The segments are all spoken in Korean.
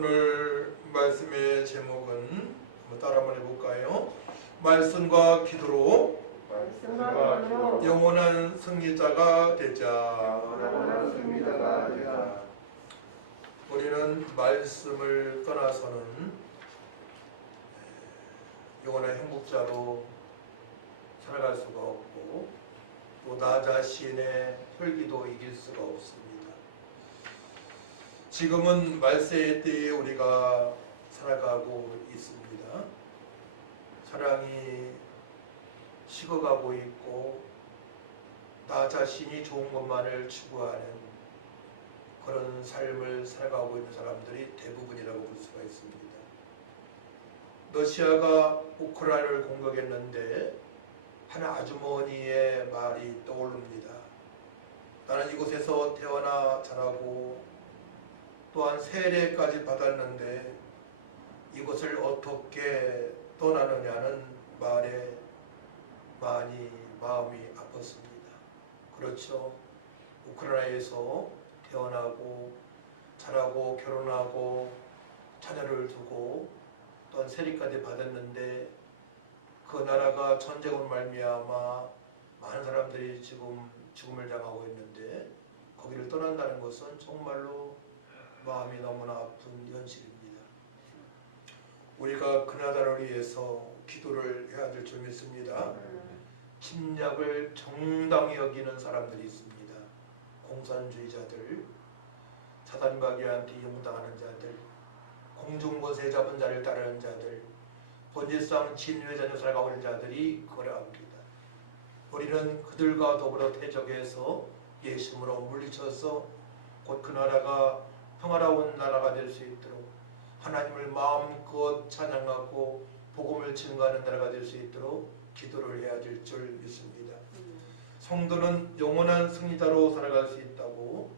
오늘 말씀의 제목은 한번 따라 한번 해볼까요? 말씀과 기도로 영원한 승리자가 되자. 우리는 말씀을 떠나서는 영원한 행복자로 살아갈 수가 없고 또 나 자신의 혈기도 이길 수가 없습니다. 지금은 말세의 때에 우리가 살아가고 있습니다. 사랑이 식어가고 있고 나 자신이 좋은 것만을 추구하는 그런 삶을 살아가고 있는 사람들이 대부분이라고 볼 수가 있습니다. 러시아가 우크라이나를 공격했는데 한 아주머니의 말이 떠오릅니다. 나는 이곳에서 태어나 자라고 또한 세례까지 받았는데 이것을 어떻게 떠나느냐는 말에 많이 마음이 아팠습니다. 그렇죠. 우크라이나에서 태어나고 자라고 결혼하고 자녀를 두고 또한 세례까지 받았는데 그 나라가 전쟁으로 말미암아 많은 사람들이 지금 죽음을 당하고 있는데 거기를 떠난다는 것은 정말로 마음이 너무나 아픈 현실입니다. 우리가 그 나라를 위해서 기도를 해야 될 줄 믿습니다. 침략을 정당히 여기는 사람들이 있습니다. 공산주의자들, 사단마귀한테 이용당하는 자들, 공중권세 잡은 자를 따르는 자들, 본질상 진노의 자녀 살아가고 있는 자들이 거래합니다. 우리는 그들과 더불어 대적해서 예수님으로 물리쳐서 곧 그 나라가 평화로운 나라가 될 수 있도록 하나님을 마음껏 찬양하고 복음을 증거하는 나라가 될 수 있도록 기도를 해야 될 줄 믿습니다. 성도는 영원한 승리자로 살아갈 수 있다고,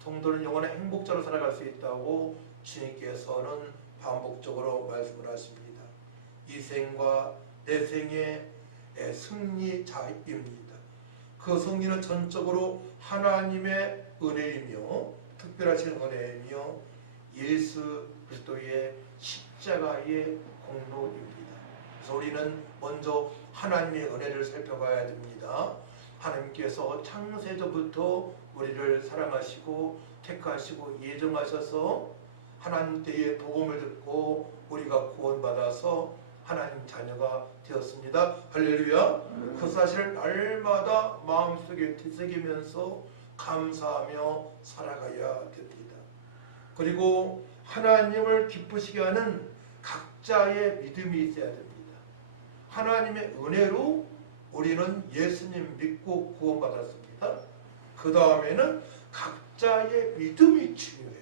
성도는 영원한 행복자로 살아갈 수 있다고 주님께서는 반복적으로 말씀을 하십니다. 이 생과 내 생의 승리자입니다. 그 승리는 전적으로 하나님의 은혜이며 특별하신 은혜이며 예수 그리스도의 십자가의 공로입니다. 그래서 우리는 먼저 하나님의 은혜를 살펴봐야 됩니다. 하나님께서 창세전부터 우리를 사랑하시고 택하시고 예정하셔서 하나님 때의 복음을 듣고 우리가 구원받아서 하나님 자녀가 되었습니다. 할렐루야. 그 사실을 날마다 마음속에 되새기면서 감사하며 살아가야 됩니다. 그리고 하나님을 기쁘시게 하는 각자의 믿음이 있어야 됩니다. 하나님의 은혜로 우리는 예수님 믿고 구원받았습니다. 그 다음에는 각자의 믿음이 중요해요.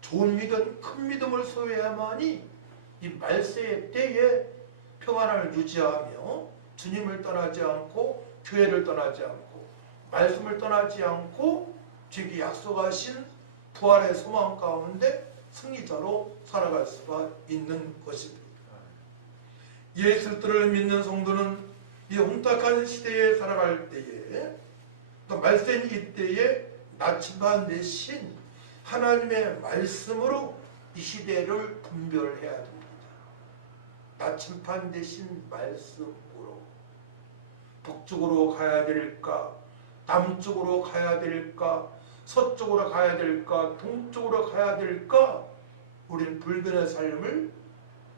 좋은 믿음, 큰 믿음을 소유해야만이 이 말세의 때에 평안을 유지하며 주님을 떠나지 않고 교회를 떠나지 않고 말씀을 떠나지 않고 주님이 약속하신 부활의 소망 가운데 승리자로 살아갈 수가 있는 것입니다. 예수 그리스도를 믿는 성도는 이 혼탁한 시대에 살아갈 때에 또 말세인 이때에 나침반 대신 하나님의 말씀으로 이 시대를 분별해야 됩니다. 나침반 대신 말씀으로 북쪽으로 가야 될까? 남쪽으로 가야 될까? 서쪽으로 가야 될까? 동쪽으로 가야 될까? 우리는 불변의 삶을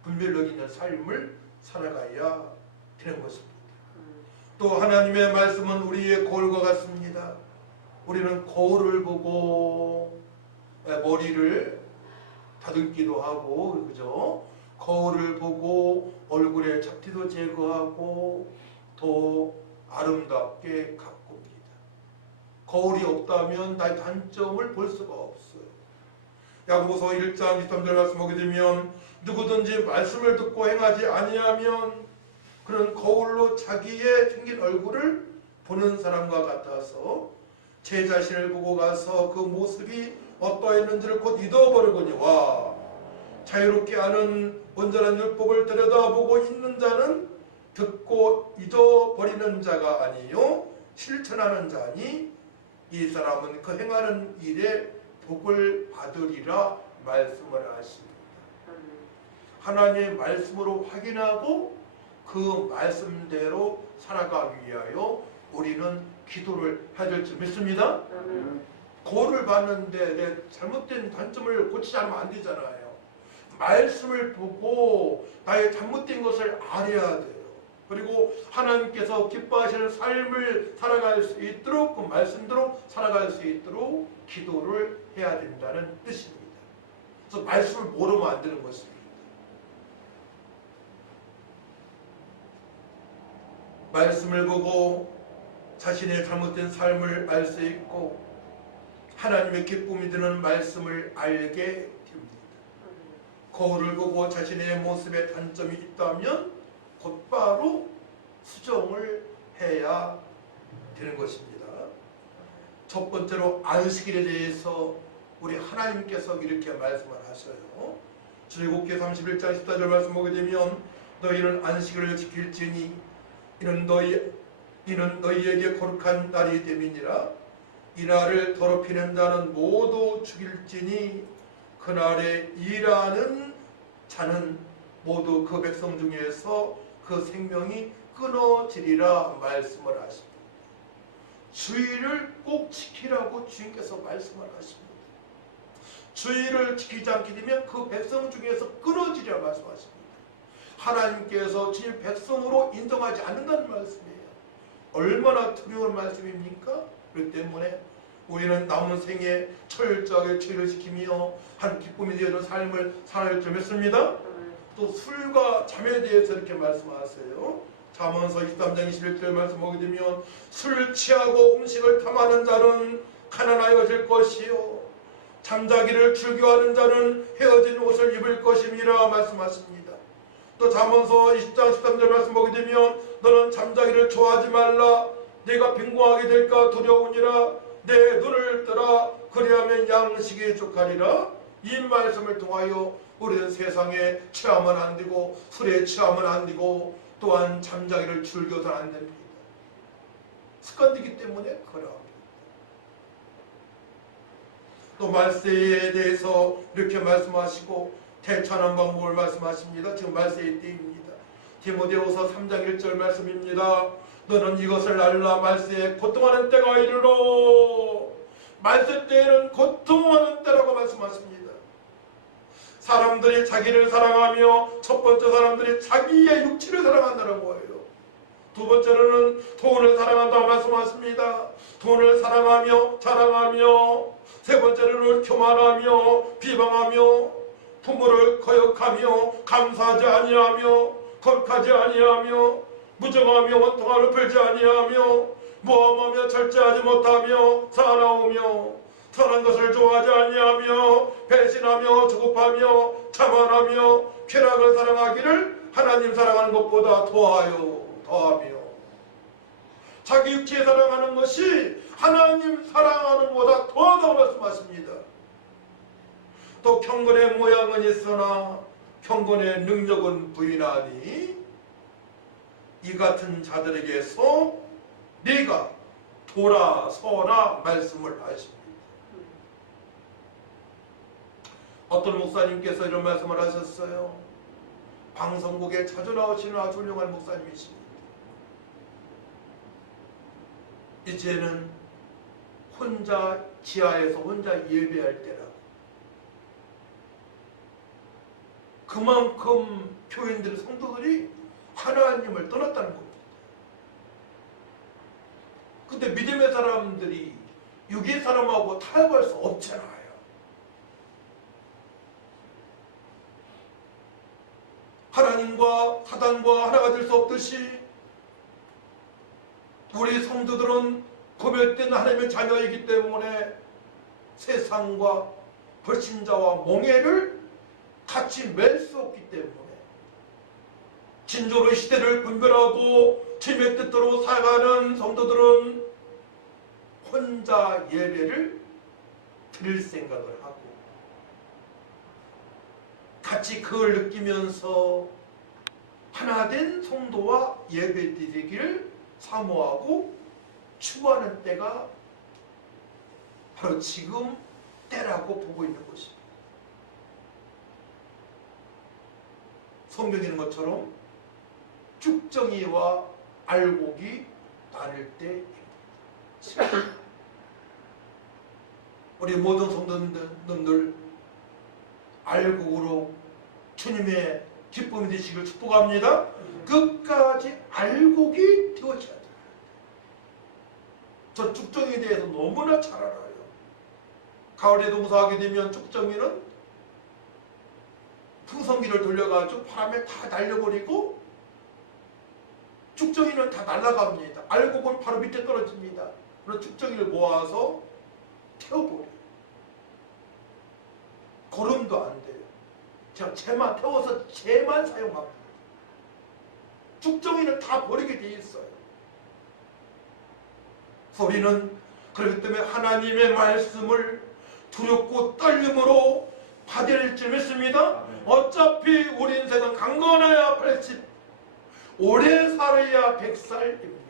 분별력 있는 삶을 살아가야 되는 것입니다. 또 하나님의 말씀은 우리의 거울과 같습니다. 우리는 거울을 보고 머리를 다듬기도 하고, 그죠? 거울을 보고 얼굴에 잡티도 제거하고 더 아름답게 가꿉니다. 거울이 없다면 나의 단점을 볼 수가 없어요. 야고보서 1장 23절 말씀 보게 되면 누구든지 말씀을 듣고 행하지 아니하면 그런 거울로 자기의 생긴 얼굴을 보는 사람과 같아서 제 자신을 보고 가서 그 모습이 어떠했는지를 곧 잊어버리거니와 자유롭게 하는 온전한 율법을 들여다보고 있는 자는 듣고 잊어버리는 자가 아니요 실천하는 자니 이 사람은 그 행하는 일에 복을 받으리라 말씀을 하십니다. 하나님의 말씀으로 확인하고 그 말씀대로 살아가기 위하여 우리는 기도를 해야 될 줄 믿습니다. 거울을 봤는데 내 잘못된 단점을 고치지 않으면 안 되잖아요. 말씀을 보고 나의 잘못된 것을 알아야 돼요. 그리고 하나님께서 기뻐하시는 삶을 살아갈 수 있도록 그 말씀대로 살아갈 수 있도록 기도를 해야 된다는 뜻입니다. 그래서 말씀을 모르면 안 되는 것입니다. 말씀을 보고 자신의 잘못된 삶을 알 수 있고 하나님의 기쁨이 드는 말씀을 알게 됩니다. 거울을 보고 자신의 모습에 단점이 있다면 곧바로 수정을 해야 되는 것입니다. 첫 번째로 안식일에 대해서 우리 하나님께서 이렇게 말씀을 하셔요. 출애굽기 31장 14절 말씀 보게 되면 너희는 안식일을 지킬지니 이는 너희에게 거룩한 날이 됨이니라. 이 날을 더럽히는 자는 모두 죽일지니 그날에 일하는 자는 모두 그 백성 중에서 그 생명이 끊어지리라 말씀을 하십니다. 주의를 꼭 지키라고 주님께서 말씀을 하십니다. 주의를 지키지 않게 되면 그 백성 중에서 끊어지리라 말씀하십니다. 하나님께서 주님 백성으로 인정하지 않는다는 말씀이에요. 얼마나 두려운 말씀입니까? 그렇기 때문에 우리는 남은 생에 철저하게 주의를 지키며 한 기쁨이 되어준 삶을 살아야 줄 믿습니다. 또 술과 잠에 대해서 이렇게 말씀하세요. 잠언서 23장 21절 말씀 보게 되면 술 취하고 음식을 탐하는 자는 가난하여질 것이요 잠자기를 즐겨하는 자는 헤어진 옷을 입을 것임이라 말씀하십니다. 또 잠언서 20장 13절 말씀 보게 되면 너는 잠자기를 좋아하지 말라 내가 빈궁하게 될까 두려우니라 내 눈을 뜨라 그리하면 양식이 족하리라. 이 말씀을 통하여 우리는 세상에 취하면 안 되고 술에 취하면 안 되고 또한 잠자기를 즐겨서는 안 됩니다. 습관되기 때문에 그러합니다. 또 말세에 대해서 이렇게 말씀하시고 대처하는 방법을 말씀하십니다. 지금 말세의 때입니다. 디모데후서 3장 1절 말씀입니다. 너는 이것을 알라 말세에 고통하는 때가 이르러. 말세 때에는 고통하는 때라고 말씀하십니다. 사람들이 자기를 사랑하며 첫 번째 사람들이 자기의 육체를 사랑한다는 거예요. 두 번째로는 돈을 사랑한다고 말씀하십니다. 돈을 사랑하며 자랑하며 세 번째로는 교만하며 비방하며 부모를 거역하며 감사하지 아니하며 거룩하지 아니하며 무정하며 원통함을 풀지 아니하며 모함하며 절제하지 못하며 사나우며 선한 것을 좋아하지 아니하며 배신하며 조급하며 자만하며 쾌락을 사랑하기를 하나님 사랑하는 것보다 더하며 자기 육체 사랑하는 것이 하나님 사랑하는 것보다 더하다고 말씀하십니다. 또 경건의 모양은 있으나 경건의 능력은 부인하니 이 같은 자들에게서 네가 돌아서라 말씀을 하십니다. 어떤 목사님께서 이런 말씀을 하셨어요. 방송국에 자주 나오시는 아주 훌륭한 목사님이십니다. 이제는 혼자 지하에서 혼자 예배할 때라고. 그만큼 교인들, 성도들이 하나님을 떠났다는 겁니다. 근데 믿음의 사람들이 육의 사람하고 타협할 수 없잖아요. 하나님과 사단과 하나가 될 수 없듯이 우리 성도들은 구별된 하나님의 자녀이기 때문에 세상과 불신자와 몽해를 같이 맬 수 없기 때문에 진정으로 시대를 분별하고 주님의 뜻대로 살아가는 성도들은 혼자 예배를 드릴 생각을 하고 같이 그걸 느끼면서 하나된 성도와 예배 드리기를 사모하고 추구하는 때가 바로 지금 때라고 보고 있는 것입니다. 성경에 있는 것처럼 쭉정이와 알곡이 나뉠 때입니다. 우리 모든 성도님들 알곡으로 주님의 기쁨이 되시길 축복합니다. 끝까지 알곡이 되어져야 돼요. 저 쭉정이에 대해서 너무나 잘 알아요. 가을에 농사하게 되면 쭉정이는 풍성기를 돌려가지고 바람에 다 날려버리고 쭉정이는 다 날아갑니다. 알곡은 바로 밑에 떨어집니다. 그래서 쭉정이를 모아서 태워버려요. 거름도 안 돼요. 제가 쟤만 태워서 쟤만 사용합니다. 쭉정이는 다 버리게 돼 있어요. 우리는 그렇기 때문에 하나님의 말씀을 두렵고 떨림으로 받을 줄 믿습니다. 어차피 우리 인생은 강건해야 80, 오래 살아야 100살입니다.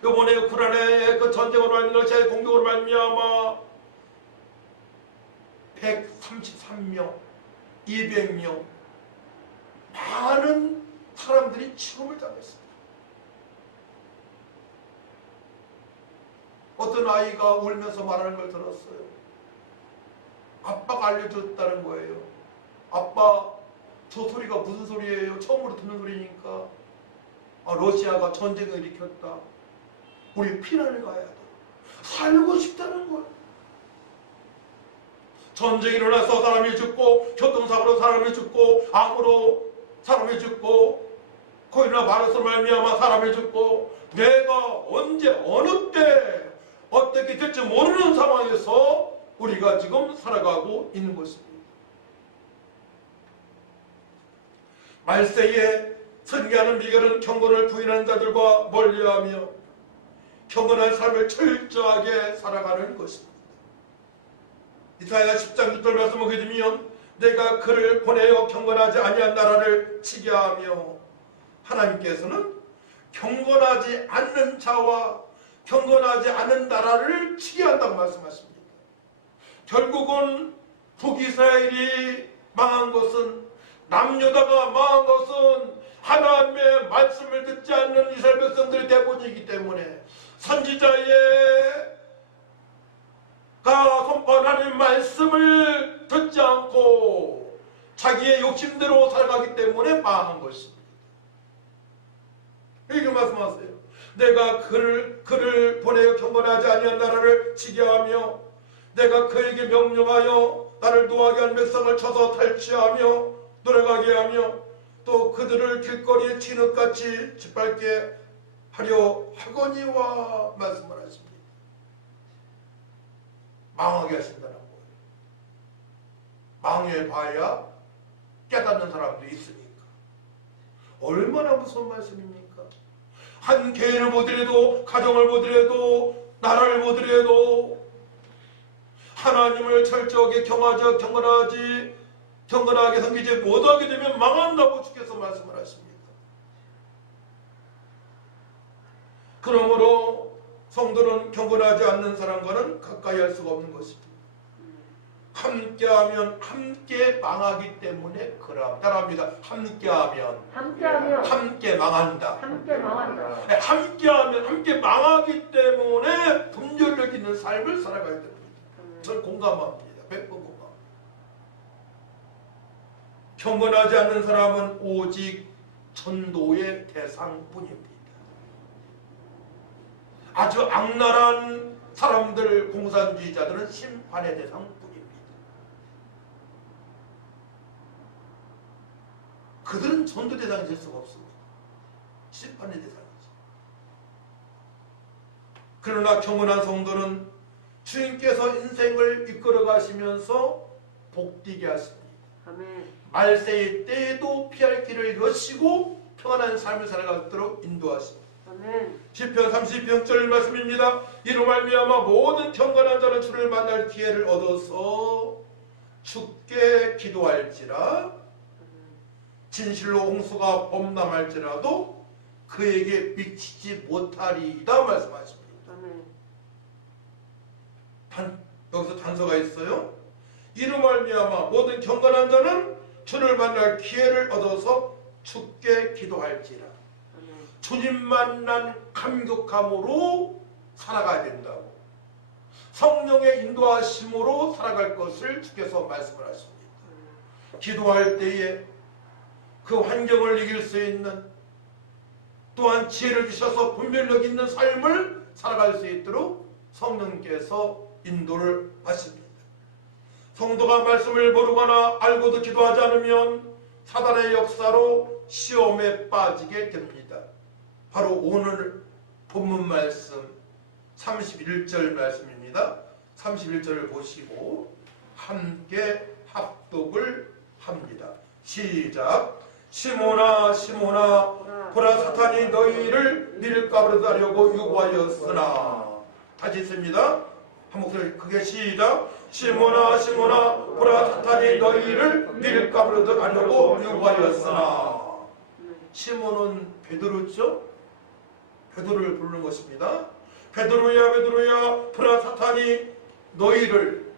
이번에 우크라이나의 그 전쟁으로 말미암아 러시아의 공격으로 말미암아 133명, 200명 많은 사람들이 죽음을 당했습니다. 어떤 아이가 울면서 말하는 걸 들었어요. 아빠가 알려줬다는 거예요. 아빠, 저 소리가 무슨 소리예요? 처음으로 듣는 소리니까. 아, 러시아가 전쟁을 일으켰다. 우리 피난을 가야 돼. 살고 싶다는 거예요. 전쟁이 일어나서 사람이 죽고, 교통사고로 사람이 죽고, 암으로 사람이 죽고, 코로나 바이러스로 말미암아 사람이 죽고, 내가 언제 어느 때 어떻게 될지 모르는 상황에서 우리가 지금 살아가고 있는 것입니다. 말세에 승리하는 비결은 경건을 부인하는 자들과 멀리하며 경건한 삶을 철저하게 살아가는 것입니다. 이사야 10장 6절 말씀 보게 되면 내가 그를 보내어 경건하지 아니한 나라를 치게 하며 하나님께서는 경건하지 않는 자와 경건하지 않은 나라를 치게 한다고 말씀하십니다. 결국은 북이스라엘이 망한 것은 남유다가 망한 것은 하나님의 말씀을 듣지 않는 이스라엘 백성들의 대부분이기 때문에 선지자가 선포한 하나님의 말씀을 듣지 않고 자기의 욕심대로 살아가기 때문에 망한 것입니다. 이렇게 말씀하세요. 내가 그를 보내어 경건하지 아니한 나라를 치게 하며 내가 그에게 명령하여 나를 노하게 한 백성을 쳐서 탈취하며 돌아가게 하며 또 그들을 길거리에 진흙같이 짓밟게 하려 하거니와 말씀을 하십니다. 망하게 하신다는 거예요. 망해봐야 깨닫는 사람도 있으니까. 얼마나 무서운 말씀입니까? 한 개인을 보더라도, 가정을 보더라도, 나라를 보더라도 하나님을 철저하게 경건하게 섬기지 못하게 되면 망한다고 주께서 말씀을 하십니다. 그러므로 성도는 경건하지 않는 사람과는 가까이 할 수가 없는 것입니다. 함께하면 함께 망하기 때문에 그러합니다. 따라합니다. 함께하면 함께 망한다. 함께하면 함께 망하기 때문에 분별력 있는 삶을 살아가야 됩니다. 저는 공감합니다. 100번 공감. 경건하지 않는 사람은 오직 전도의 대상뿐입니다. 아주 악랄한 사람들, 공산주의자들은 심판의 대상뿐입니다. 그들은 전도 대상이 될 수가 없습니다. 심판의 대상이죠. 그러나 경건한 성도는 주님께서 인생을 이끌어 가시면서 복되게 하십니다. 아멘. 말세의 때에도 피할 길을 여시고 평안한 삶을 살아가도록 인도하십니다. 아멘. 시편 32편 말씀입니다. 이로 말미암아 모든 경건한 자는 주를 만날 기회를 얻어서 주께 기도할지라 진실로 홍수가 범람할지라도 그에게 미치지 못하리이다 말씀하십니다. 여기서 단서가 있어요. 이로 말미암아 모든 경건한 자는 주를 만날 기회를 얻어서 주께 기도할지라. 주님 만난 감격함으로 살아가야 된다고. 성령의 인도하심으로 살아갈 것을 주께서 말씀을 하십니다. 기도할 때에 그 환경을 이길 수 있는, 또한 지혜를 주셔서 분별력 있는 삶을 살아갈 수 있도록 성령께서 인도를 하십니다. 성도가 말씀을 모르거나 알고도 기도하지 않으면 사단의 역사로 시험에 빠지게 됩니다. 바로 오늘 본문 말씀 31절 말씀입니다. 31절을 보시고 함께 합독을 합니다. 시작. 시몬아 시몬아 보라 사탄이 너희를 밀가부르듯 하려고 요구하였으나. 다시 있습니다. 한 목소리 크게 시작. 시몬아 시몬아 보라 사탄이 너희를 밀가부르듯 하려고 요구하였으나. 시몬은 베드로죠. 베드로를 부르는 것입니다. 베드로야 베드로야 보라 사탄이 너희를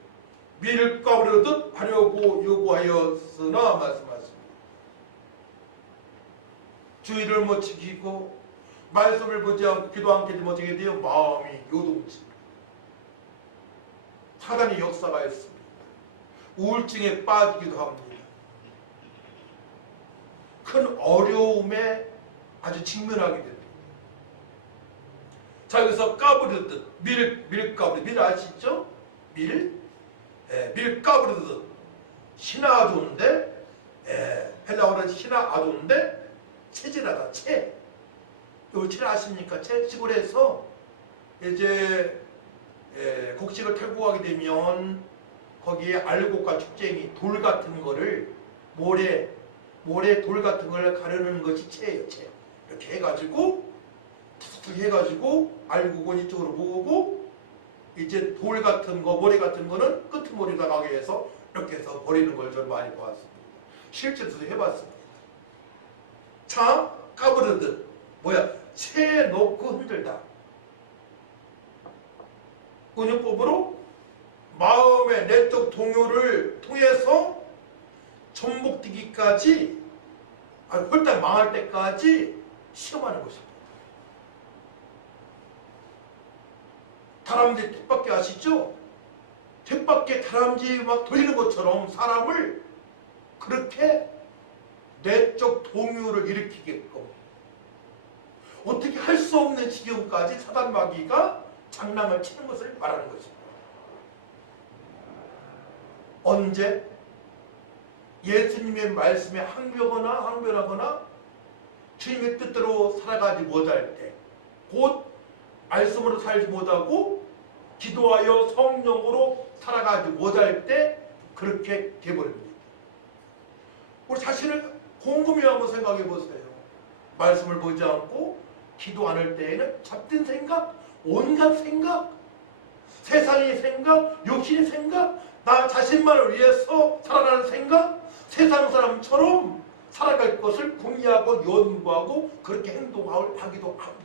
밀가부르듯 하려고 요구하였으나 말씀하십니다. 주의를 못 지키고 말씀을 보지 않고 기도 않게 못하게 되어 마음이 요동칩니다. 사단의 역사가 있습니다. 우울증에 빠지기도 합니다. 큰 어려움에 아주 직면하게 됩니다. 자, 여기서 까부르듯 밀가부르 밀 아시죠? 밀가부르듯 신아조인데 헬라어는 신아조인데 체질하다. 체. 요 체를 아십니까? 체 시골에서 이제 곡식을 털고 가게 되면 거기에 알곡과 축쟁이 돌 같은 거를 모래 돌 같은 걸 가르는 것이 체예요. 체. 이렇게 해가지고 툭툭 해가지고 알곡은 이쪽으로 모으고 이제 돌 같은 거 모래 같은 거는 끄트머리에다 가게 해서 이렇게 해서 버리는 걸 저는 많이 보았습니다. 실제로 해봤습니다. 자, 까부르듯 뭐야? 채 놓고 흔들다. 은유법으로 마음의 내적 동요를 통해서 전복되기까지 홀딱 망할 때까지 시험하는 것입니다. 다람쥐 鉄밖에 아시죠? 鉄밖에 다람쥐 막 돌리는 것처럼 사람을 그렇게 내적 동요를 일으키게끔 어떻게 할 수 없는 지경까지 사단 마귀가 장난을 치는 것을 말하는 것입니다. 언제 예수님의 말씀에 항변하거나 주님의 뜻대로 살아가지 못할 때, 곧 말씀으로 살지 못하고 기도하여 성령으로 살아가지 못할 때 그렇게 돼버립니다. 우리 자신을 곰곰이 한번 생각해 보세요. 말씀을 보지 않고 기도 안 할 때에는 잡된 생각, 온갖 생각, 세상의 생각, 욕심의 생각, 나 자신만을 위해서 살아가는 생각, 세상 사람처럼 살아갈 것을 궁리하고 연구하고 그렇게 행동하기도 합니다.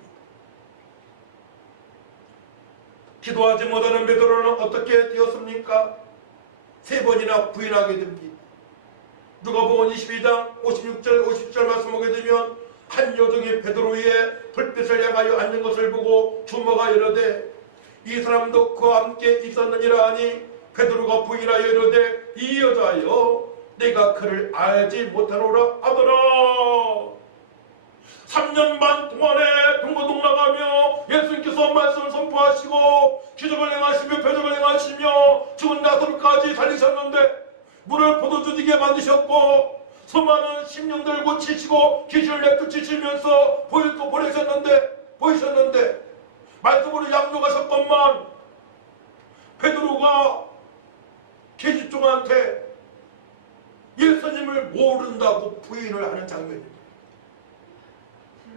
기도하지 못하는 베드로는 어떻게 되었습니까? 3번이나 부인하게 됩니다. 누가복음 22장 56절 57절 말씀 보게 되면 한 여종이 베드로 위에 불빛을 향하여 앉은 것을 보고 주모가 이르되 이 사람도 그와 함께 있었느니라 하니 베드로가 부인하여 이르되 이 여자여 내가 그를 알지 못하노라 하더라. 3년 반 동안에 동고동락하며 예수님께서 말씀을 선포하시고 기적을 행하시며 표적을 행하시며 죽은 나사로까지 살리셨는데 물을 포도주되게 만드셨고 수많은 심령들 고치시고 귀신을 내쫓으시면서 보이셨는데 말씀으로 양육하셨건만 베드로가 계집종한테 예수님을 모른다고 부인을 하는 장면입니다.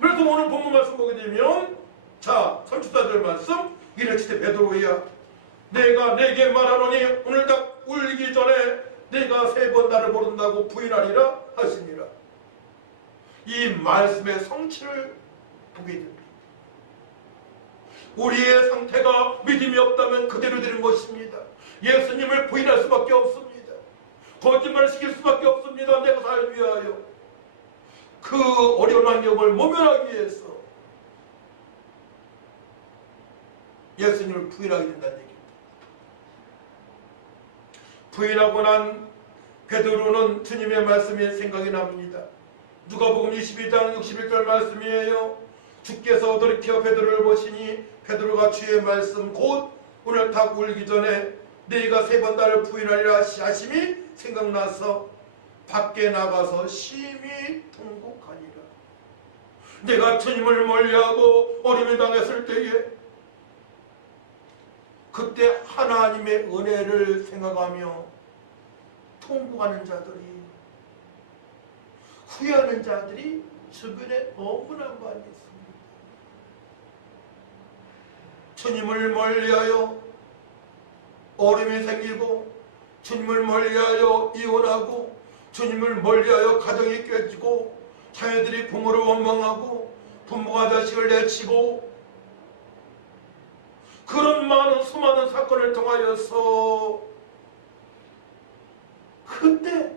그래서 오늘 본문 말씀 보게 되면 자 34절 말씀 이르시되 베드로야 내가 내게 말하노니 오늘 닭 울리기 전에 내가 3번 나를 모른다고 부인하리라 하시니라. 이 말씀의 성취를 보게 됩니다. 우리의 상태가 믿음이 없다면 그대로 되는 것입니다. 예수님을 부인할 수밖에 없습니다. 거짓말을 시킬 수밖에 없습니다. 내가 살기 위하여. 그 어려운 환경을 모면하기 위해서 예수님을 부인하게 된다는 얘기입니다. 부인하고 난 베드로는 주님의 말씀이 생각이 납니다. 누가복음 22장 61절 말씀이에요. 주께서 돌이켜 베드로를 보시니 베드로가 주의 말씀 곧 오늘 닭 울기 전에 너희가 3번 나를 부인하리라 하심이 생각나서 밖에 나가서 심히 통곡하니라. 내가 주님을 멀리하고 어림을 당했을 때에 그때 하나님의 은혜를 생각하며 통곡하는 자들이, 후회하는 자들이 주변에 너무나 많이 있습니다. 주님을 멀리하여 어려움이 생기고, 주님을 멀리하여 이혼하고, 주님을 멀리하여 가정이 깨지고, 자녀들이 부모를 원망하고, 부모가 자식을 내치고, 그런 많은 수많은 사건을 통하여서 그때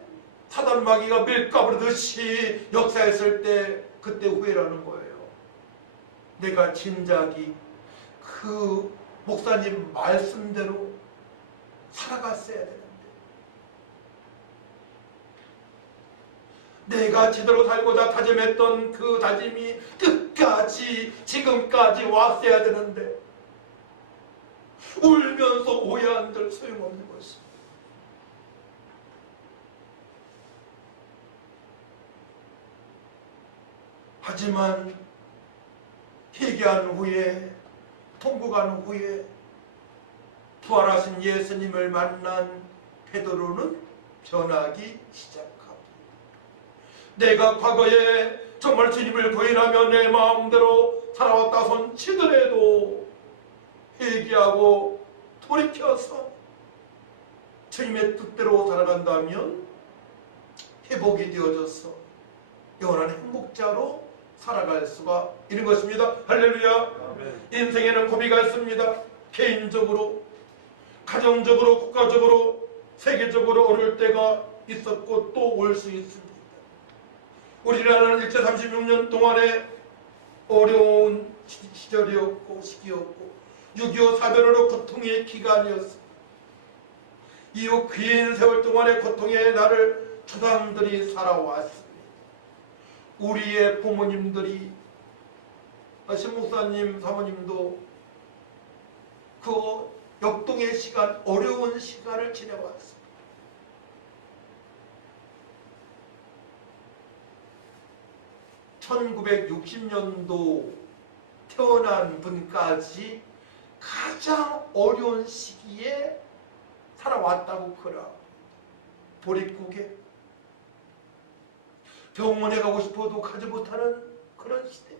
사단 마귀가 밀가부르듯이 역사했을 때 그때 후회라는 거예요. 내가 진작이 그 목사님 말씀대로 살아갔어야 되는데, 내가 제대로 살고자 다짐했던 그 다짐이 끝까지 지금까지 왔어야 되는데, 울면서 오해한들 소용없는 것입니다. 하지만 회개한 후에, 통곡한 후에 부활하신 예수님을 만난 베드로는 변하기 시작합니다. 내가 과거에 정말 주님을 부인하며 내 마음대로 살아왔다 손치더라도 회개하고 돌이켜서 주님의 뜻대로 살아간다면 회복이 되어져서 영원한 행복자로 살아갈 수가 있는 것입니다. 할렐루야. 아멘. 인생에는 고비가 있습니다. 개인적으로, 가정적으로, 국가적으로, 세계적으로 어려울 때가 있었고 또 올 수 있습니다. 우리나라는 일제 36년 동안에 어려운 시절이었고 시기였고 6.25 사변으로 고통의 기간이었습니다. 이후 긴 세월 동안의 고통의 날을 조상들이 살아왔습니다. 우리의 부모님들이, 신목사님, 사모님도 그 역동의 시간, 어려운 시간을 지내왔습니다. (1960년도) 태어난 분까지 가장 어려운 시기에 살아왔다고 그라. 보릿고개, 병원에 가고 싶어도 가지 못하는 그런 시대,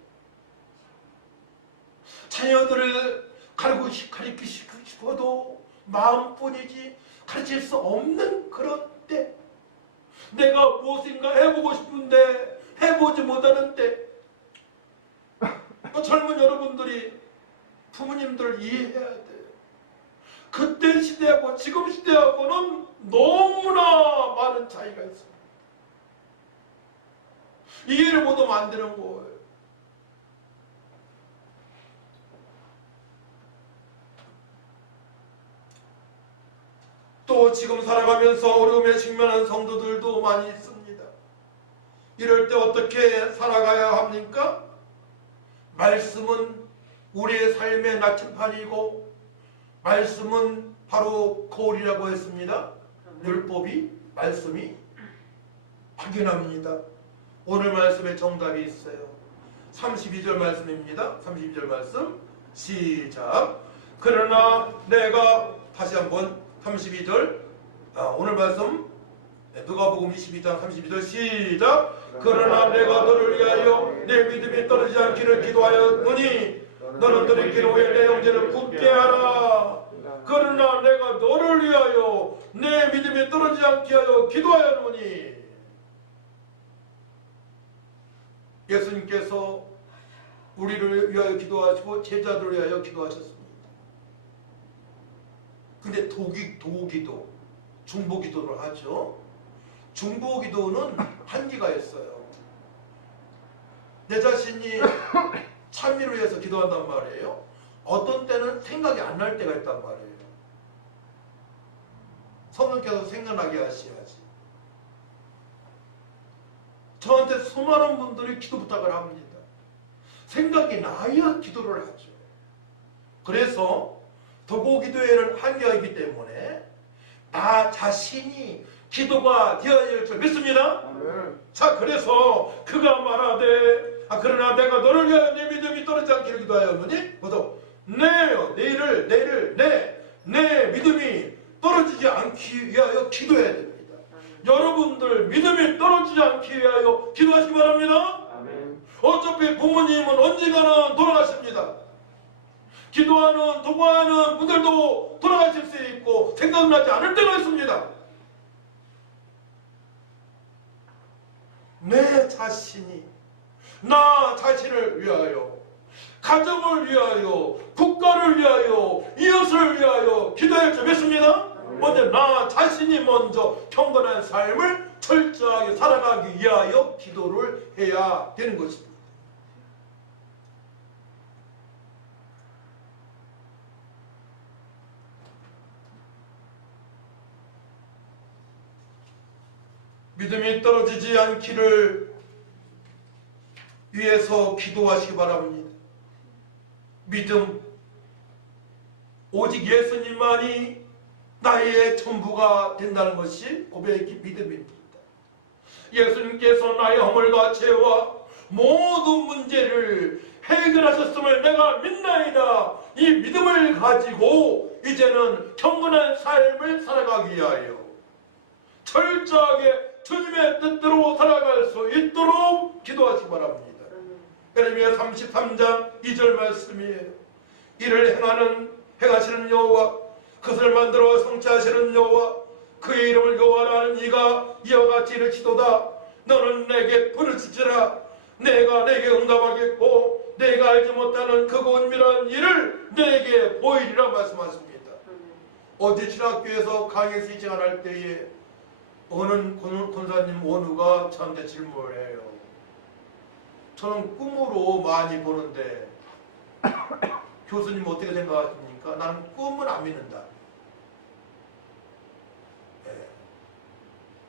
자녀들을 가르치고 싶어도 마음뿐이지 가르칠 수 없는 그런 때, 내가 무엇인가 해보고 싶은데 해보지 못하는 때, 젊은 여러분들이 부모님들을 이해해야 돼요. 그때 시대하고 지금 시대하고는 너무나 많은 차이가 있습니다. 이해를 못하면 안 되는 거예요. 또 지금 살아가면서 어려움에 직면한 성도들도 많이 있습니다. 이럴 때 어떻게 살아가야 합니까? 말씀은 우리의 삶의 나침판이고, 말씀은 바로 거울이라고 했습니다. 율법이, 말씀이 확인합니다. 오늘 말씀에 정답이 있어요. 32절 말씀입니다. 32절 말씀 시작. 그러나 내가, 다시 한번 32절, 오늘 말씀 누가복음 22장 32절 시작. 그러나 내가 너를 위하여 내 믿음이 떨어지지 않기를 기도하였노니 너는 돌이키는 후에 내 형제를 굳게 하라. 그러나 내가 너를 위하여 내 믿음이 떨어지지 않게 하여 기도하였노니. 예수님께서 우리를 위하여 기도하시고 제자들을 위하여 기도하셨습니다. 근데 도기도, 중보기도를 하죠. 중보기도는 한계가 있어요. 내 자신이 찬미를 위해서 기도한단 말이에요. 어떤 때는 생각이 안 날 때가 있단 말이에요. 성령께서 생각나게 하셔야지. 저한테 수많은 분들이 기도 부탁을 합니다. 생각이 나야 기도를 하죠. 그래서 도고기도에는 한계가 있기 때문에 나 자신이 기도가 되어야 할 줄 믿습니다. 자, 그래서 그가 말하되 그러나 내가 너를 위하여 내 믿음이 떨어지지 않기를 기도하였느니 내 믿음이 떨어지지 않기 위하여 기도해야 됩니다. 여러분들 믿음이 떨어지지 않기 위하여 기도하시기 바랍니다. 아멘. 어차피 부모님은 언젠가는 돌아가십니다. 기도하는 도구하는 분들도 돌아가실 수 있고 생각나지 않을 때가 있습니다. 내 자신이 나 자신을 위하여, 가정을 위하여, 국가를 위하여, 이웃을 위하여 기도할 줄 믿습니다. 먼저 나 자신이 먼저 경건한 삶을 철저하게 살아가기 위하여 기도를 해야 되는 것입니다. 믿음이 떨어지지 않기를 위해서 기도하시기 바랍니다. 믿음, 오직 예수님만이 나의 전부가 된다는 것이 고백의 믿음입니다. 예수님께서 나의 허물과 죄와 모든 문제를 해결하셨음을 내가 믿나이다. 이 믿음을 가지고 이제는 경건한 삶을 살아가기 위하여 철저하게 주님의 뜻대로 살아갈 수 있도록 기도하시기 바랍니다. 예레미야 33장 2절 말씀이에요. 이를 행하시는 여호와, 그것을 만들어 성취하시는 여호와, 그의 이름을 여호와라는 이가 이와 같이 이르시도다. 너는 내게 부르짖으라. 내가 내게 응답하겠고 내가 알지 못하는 크고 은밀한 일을 내게 보이리라 말씀하십니다. 어제 신학교에서 강의 시간할 때에 어느 권사님 원우가 저한테 질문을 해요. 저는 꿈으로 많이 보는데 교수님 어떻게 생각하십니까? 나는 꿈은 안 믿는다. 네.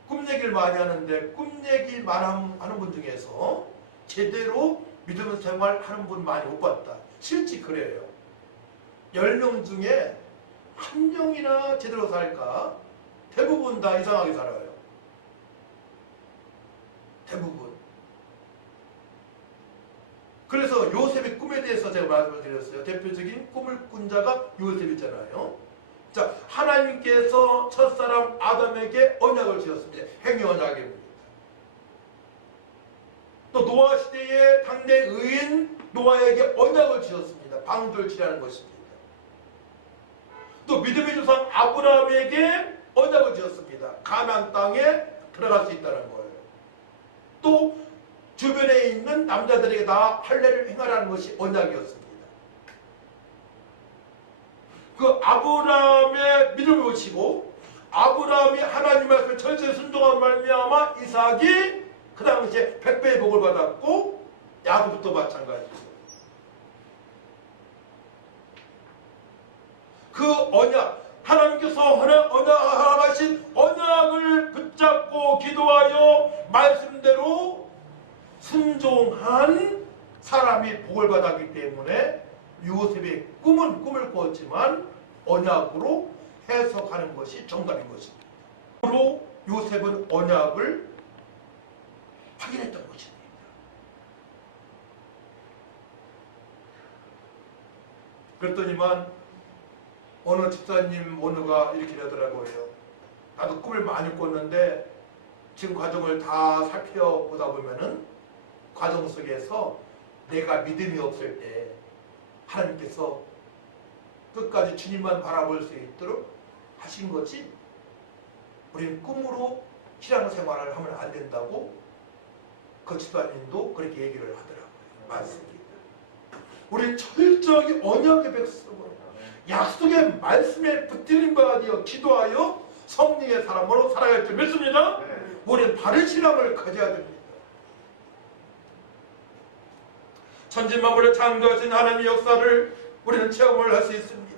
꿈 얘기를 많이 하는데 꿈 얘기만 하는 분 중에서 제대로 믿음 생활하는 분 많이 못 봤다. 실제 그래요. 10명 중에 1명이나 제대로 살까? 대부분 다 이상하게 살아요. 대부분. 그래서 요셉의 꿈에 대해서 제가 말씀을 드렸어요. 대표적인 꿈을 꾼 자가 요셉이잖아요. 자, 하나님께서 첫사람 아담에게 언약을 지었습니다. 행위 언약입니다. 또 노아 시대의 당대 의인 노아에게 언약을 지었습니다. 방주를 지라는 것입니다. 또 믿음의 조상 아브라함에게 언약을 지었습니다. 가나안 땅에 들어갈 수 있다는 거예요. 또 주변에 있는 남자들에게 다 할례를 행하라는 것이 언약이었습니다. 그 아브라함의 믿음을 보시고 아브라함이 하나님 말씀에 철저히 순종한 말미암아 이삭이 그 당시에 100배의 복을 받았고 야곱도 마찬가지죠. 그 언약, 하나님께서 허락하신 언약을 붙잡고 기도하여 말씀대로 순종한 사람이 복을 받았기 때문에 요셉의 꿈은 꿈을 꾸었지만 언약으로 해석하는 것이 정답인 것입니다. 그로 요셉은 언약을 확인했던 것입니다. 그랬더니만 어느 집사님 어느가 이렇게 하더라고요. 나도 꿈을 많이 꿨는데 지금 과정을 다 살펴보다 보면은 과정 속에서 내가 믿음이 없을 때 하나님께서 끝까지 주님만 바라볼 수 있도록 하신 것이 우리는 꿈으로 신앙생활을 하면 안 된다고 그 집사님도 그렇게 얘기를 하더라고요. 맞습니다. 우리 철저하게 언약의 백성으로 약속의 말씀에 붙들린 바 되어 기도하여 성령의 사람으로 살아갈 줄 믿습니다. 우리는 바른 신앙을 가져야 됩니다. 천지만물을 창조하신 하나님의 역사를 우리는 체험을 할 수 있습니다.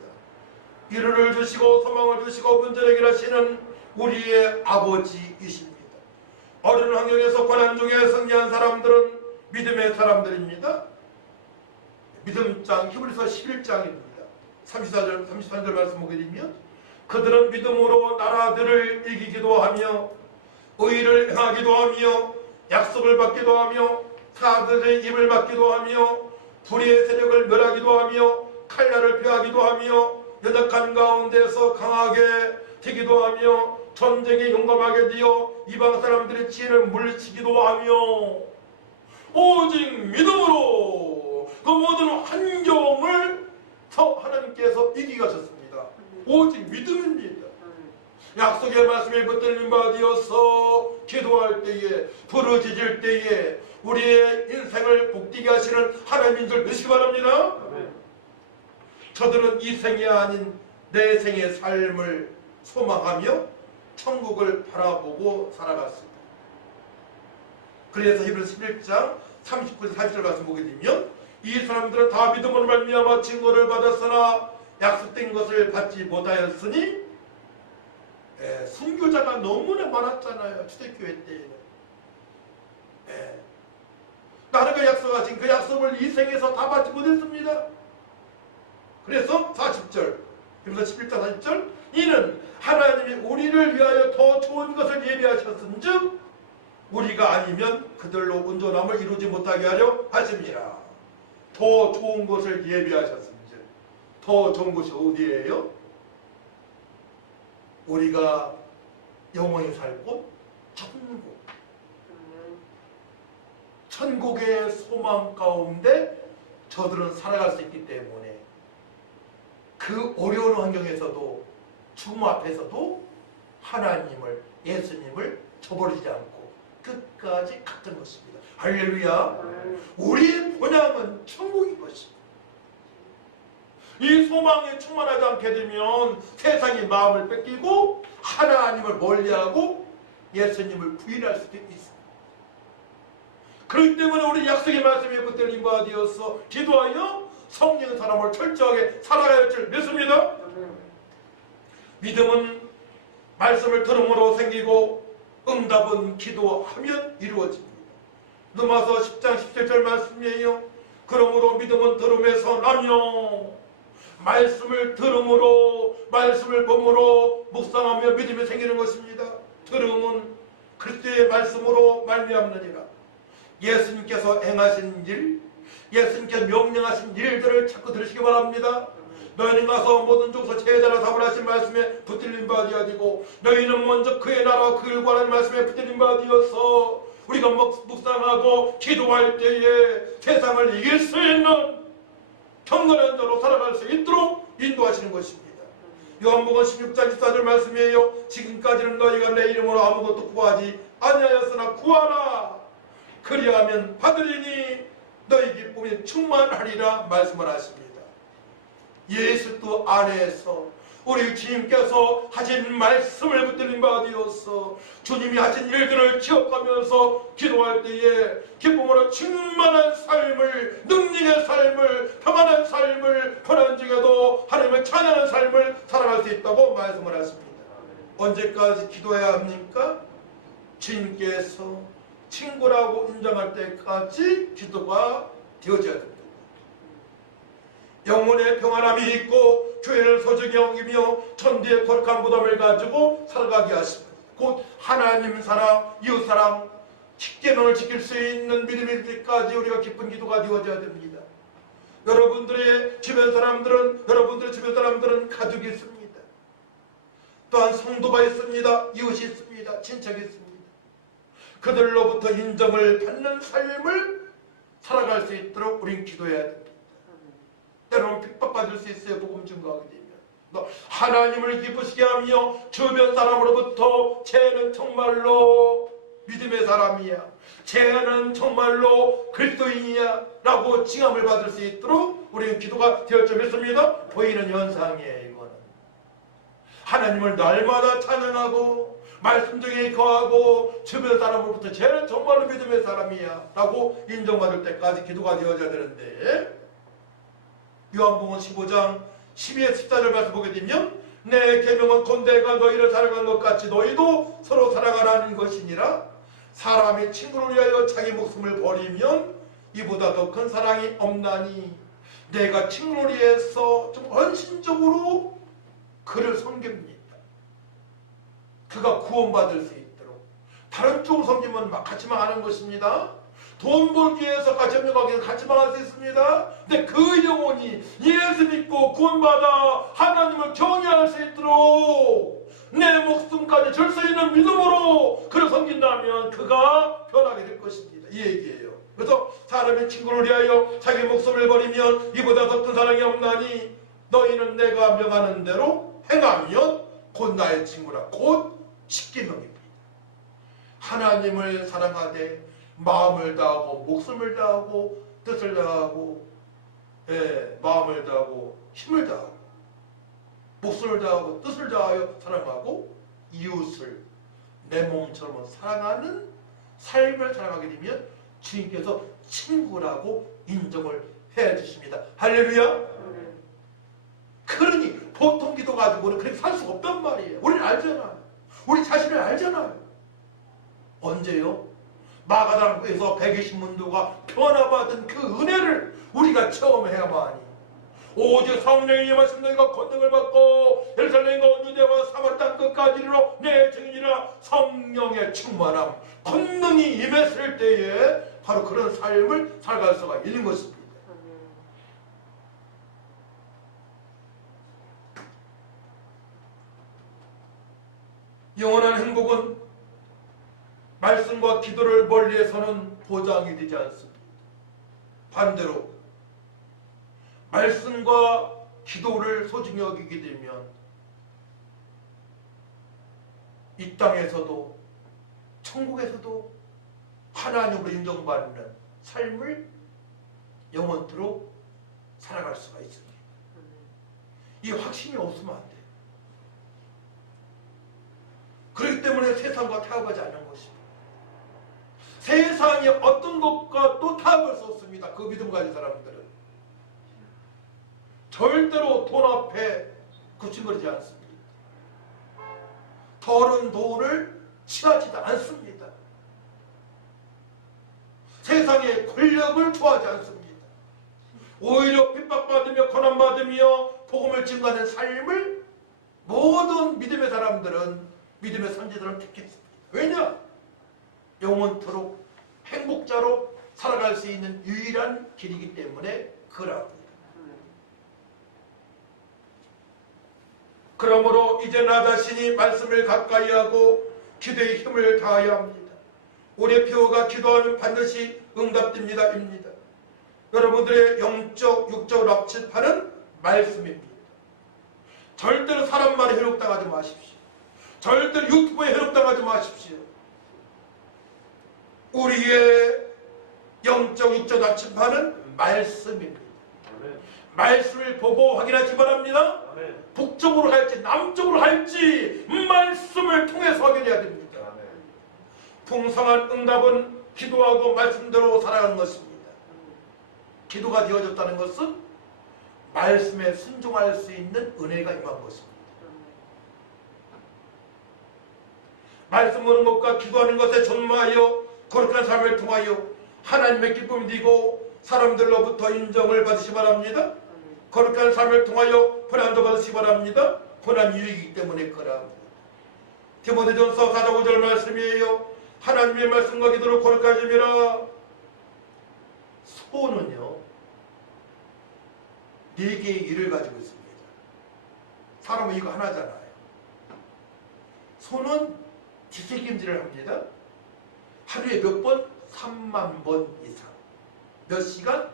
위로를 주시고 소망을 주시고 문제를 해결하시는 우리의 아버지이십니다. 어려운 환경에서 고난 중에 승리한 사람들은 믿음의 사람들입니다. 믿음장 히브리서 11장입니다. 34절 33절 말씀 보게 되면 그들은 믿음으로 나라들을 이기기도 하며 의를 행하기도 하며 약속을 받기도 하며 사들의 입을 막기도 하며 불의의 세력을 멸하기도 하며 칼날을 피하기도 하며 연약한 가운데서 강하게 되기도 하며 전쟁에 용감하게 되어 이방 사람들의 지혜를 물리치기도 하며 오직 믿음으로 그 모든 환경을 하나님께서 이기게 하셨습니다. 오직 믿음입니다. 약속의 말씀에 붙들린 바 되어서 기도할 때에 부르짖을 때에 우리의 인생을 복되게 하시는 하나님인 줄 믿으시기 바랍니다. 저들은 이 생이 아닌 내 생의 삶을 소망하며 천국을 바라보고 살아갔습니다. 그래서 히브리서 11장 39절 40절 말씀 보게 되면 이 사람들은 다 믿음으로 말미암아 증거를 받았으나 약속된 것을 받지 못하였으니 순교자가 너무나 많았잖아요. 초대교회 때에는. 하나님과 약속하신 그 약속을 이 생에서 다 받지 못했습니다. 그래서 40절 그래서 11장 40절 이는 하나님이 우리를 위하여 더 좋은 것을 예비하셨은즉 우리가 아니면 그들로 온전함을 이루지 못하게 하려 하십니다. 더 좋은 것을 예비하셨은즉 더 좋은 것이 어디예요? 우리가 영원히 살 곳 천국. 천국의 소망 가운데 저들은 살아갈 수 있기 때문에 그 어려운 환경에서도 죽음 앞에서도 하나님을 예수님을 저버리지 않고 끝까지 갔던 것입니다. 할렐루야. 우리의 본향은 천국인 것입니다. 이 소망에 충만하지 않게 되면 세상이 마음을 뺏기고 하나님을 멀리하고 예수님을 부인할 수도 있습니다. 그렇기 때문에 우리 약속의 말씀에 붙들린 바 되어서 기도하여 성령 사람을 철저하게 살아가야 할 줄 믿습니다. 믿음은 말씀을 들음으로 생기고 응답은 기도하면 이루어집니다. 로마서 10장 17절 말씀이에요. 그러므로 믿음은 들음에서 나며 말씀을 들음으로 말씀을 본으로 묵상하며 믿음이 생기는 것입니다. 들음은 그리스도의 말씀으로 말미암느니라. 예수님께서 행하신 일, 예수님께서 명령하신 일들을 자꾸 들으시기 바랍니다. 너희는 가서 모든 족속 제자라 삼으라 하신 말씀에 붙들린 바 되어지고 너희는 먼저 그의 나라와 그 일을 구하는 말씀에 붙들린 바 되어서 우리가 묵상하고 기도할 때에 세상을 이길 수 있는 경건한 자로 살아갈 수 있도록 인도하시는 것입니다. 요한복음 16장 14절 말씀이에요. 지금까지는 너희가 내 이름으로 아무것도 구하지 아니하였으나 구하라. 그리하면 받으리니 너희 기쁨이 충만하리라 말씀을 하십니다. 예수 안에서 우리 주님께서 하신 말씀을 붙들린 바 되어서 주님이 하신 일들을 기억하면서 기도할 때에 기쁨으로 충만한 삶을, 능력의 삶을, 평안한 삶을, 편안 중에도 하나님을 찬양하는 삶을 살아갈 수 있다고 말씀을 하십니다. 언제까지 기도해야 합니까? 주님께서 친구라고 인정할 때까지 기도가 되어져야 됩니다. 영혼의 평안함이 있고 교회를 소중히 여기며 천대의 거룩한 무덤을 가지고 살아가게 하십니다. 곧 하나님 사랑, 이웃 사랑, 십계명을 지킬 수 있는 믿음일 때까지 우리가 기쁜 기도가 되어져야 됩니다. 여러분들의 주변 사람들은 가족이 있습니다. 또한 성도가 있습니다. 이웃이 있습니다. 친척이 있습니다. 그들로부터 인정을 받는 삶을 살아갈 수 있도록 우린 기도해야 됩니다. 때로는 핍박받을 수 있어요. 복음 증거하게 되면. 하나님을 기쁘시게 하며 주변 사람으로부터 쟤는 정말로 믿음의 사람이야, 쟤는 정말로 그리스도인이야 라고 칭함을 받을 수 있도록 우리는 기도가 되어 좀 있습니다. 보이는 현상이에요. 이거는 하나님을 날마다 찬양하고 말씀 중에 거하고 주변 사람으로부터 쟤는 정말로 믿음의 사람이야 라고 인정받을 때까지 기도가 되어져야 되는데, 요한복음 15장 12에 14절 말씀 보게 되면 내 계명은 곧 내가 너희를 사랑한 것 같이 너희도 서로 사랑하라는 것이니라. 사람이 친구를 위하여 자기 목숨을 버리면 이보다 더 큰 사랑이 없나니. 내가 친구를 위해서 좀 헌신적으로 그를 섬깁니다. 그가 구원받을 수 있도록. 다른 쪽으로 섬기면 막 같이 망하는 것입니다. 돈 벌기 위해서 같이 협력하기는 같이 망할 수 있습니다. 근데 그 영혼이 예수 믿고 구원받아 하나님을 경외할 수 있도록 내 목숨까지 줄 수 있는 믿음으로 그를 섬긴다면 그가 변하게 될 것입니다. 이 얘기예요. 그래서 사람의 친구를 위하여 자기 목숨을 버리면 이보다 더 큰 사랑이 없나니 너희는 내가 명하는 대로 행하면 곧 나의 친구라. 곧 십계명입니다. 하나님을 사랑하되 마음을 다하고 목숨을 다하고 뜻을 다하고, 마음을 다하고 힘을 다하고 목숨을 다하고 뜻을 다하여 사랑하고 이웃을 내 몸처럼 사랑하는 삶을 살아가게 되면 주님께서 친구라고 인정을 해 주십니다. 할렐루야. 그러니 보통 기도 가지고는 그렇게 살 수가 없단 말이에요. 우리는 알잖아요. 우리 자신을 알잖아요. 언제요? 마가다락에서 120문도가 변화받은 그 은혜를 우리가 체험해야만이, 오직 성령이 임하신 너희가 권능을 받고 예루살렘과 온 유대와 사마리아 땅 끝까지 이르러 내 증인이라. 성령의 충만함, 권능이 임했을 때에 바로 그런 삶을 살아갈 수가 있는 것입니다. 영원한 행복은 말씀과 기도를 멀리해서는 보장이 되지 않습니다. 반대로 말씀과 기도를 소중히 여기게 되면 이 땅에서도 천국에서도 하나님으로 인정받는 삶을 영원토록 살아갈 수가 있습니다. 이 확신이 없으면 안 돼요. 그렇기 때문에 세상과 타협하지 않는 것입니다. 세상의 어떤 것과 또 타협할 수 없습니다. 그 믿음 가진 사람들은 절대로 돈 앞에 굳힌거리지 않습니다. 더러운 돈을 취하지도 않습니다. 세상의 권력을 좋아하지 않습니다. 오히려 핍박받으며 고난받으며 복음을 증거하는 삶을 모든 믿음의 사람들은, 믿음의 선지자들은 택했습니다. 왜냐? 영원토록 행복자로 살아갈 수 있는 유일한 길이기 때문에 그러합니다. 그러므로 이제 나 자신이 말씀을 가까이 하고 기도의 힘을 다해야 합니다. 우리의 표어가 기도하면 반드시 응답됩니다. 입니다. 여러분들의 영적, 육적 납치파는 말씀입니다. 절대로 사람 말에 해롭당하지 마십시오. 절대로 유튜브에 해롭당하지 마십시오. 우리의 영적, 육적 납치파는 말씀입니다. 말씀을 보고 확인하시 바랍니다. 북쪽으로 갈지 남쪽으로 갈지 말씀을 통해서 확인해야 됩니다. 풍성한 응답은 기도하고 말씀대로 살아가는 것입니다. 기도가 되어졌다는 것은 말씀에 순종할 수 있는 은혜가 임한 것입니다. 말씀 보는 것과 기도하는 것에 전무하여 거룩한 삶을 통하여 하나님의 기쁨이 되고 사람들로부터 인정을 받으시 바랍니다. 거룩한 삶을 통하여 고난도 받으시 바랍니다. 고난 유익이기 때문에 그러합니다. 디모데전서 4장 5절 말씀이에요. 하나님의 말씀과 기도로 거룩하심이라. 소는요, 4개의 일을 가지고 있습니다. 사람은 이거 하나잖아요. 소는 지책임질을 합니다. 하루에 몇 번? 3만 번 이상. 몇 시간?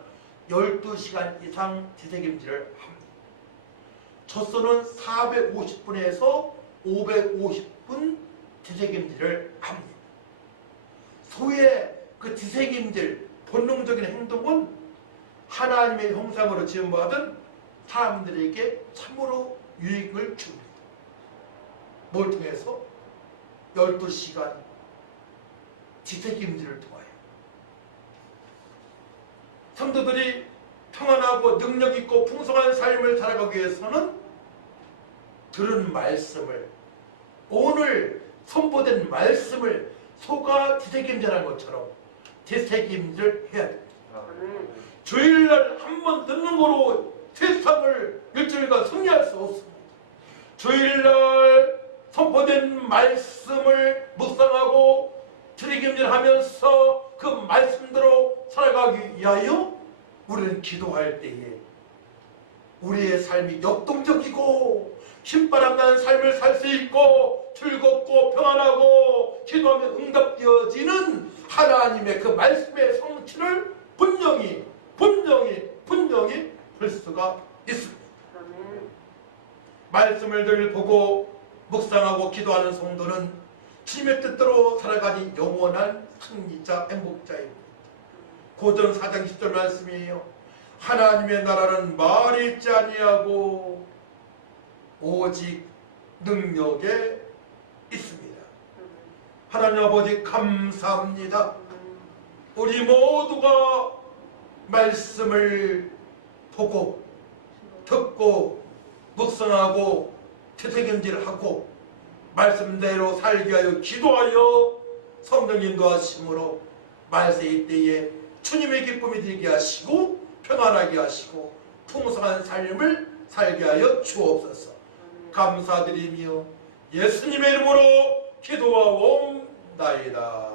12시간 이상 지책임질을 합니다. 젖소는 450분에서 550분 지책임질을 합니다. 소의 그 지책임질, 본능적인 행동은 하나님의 형상으로 지음받은 사람들에게 참으로 유익을 줍니다. 뭘 통해서? 12시간 지새김질을 통하여 성도들이 평안하고 능력있고 풍성한 삶을 살아가기 위해서는 들은 말씀을, 오늘 선포된 말씀을 소가 지새김질한 것처럼 지새김질 해야 됩니다. 주일날 한 번 듣는 거로 세상을 일주일간 승리할 수 없습니다. 주일날 선포된 말씀을 묵상하고 지새김질하면서 그 말씀대로 살아가기 위하여 우리는 기도할 때에 우리의 삶이 역동적이고 신바람 나는 삶을 살 수 있고 즐겁고 평안하고 기도하면 응답되어지는 하나님의 그 말씀의 성취를 분명히 볼 수가 있습니다. 말씀을 늘 보고 묵상하고 기도하는 성도는 주님의 뜻대로 살아가니 영원한 승리자, 행복자입니다. 고전 4장 10절 말씀이에요. 하나님의 나라는 말이 있지 아니하고 오직 능력에 있습니다. 하나님 아버지 감사합니다. 우리 모두가 말씀을 보고 듣고 묵상하고 되새김질하고 말씀대로 살게 하여 기도하여 성령 인도하심으로 말세의 때에 주님의 기쁨이 되게 하시고 평안하게 하시고 풍성한 삶을 살게 하여 주옵소서. 감사드리며 예수님의 이름으로 기도하옵나이다.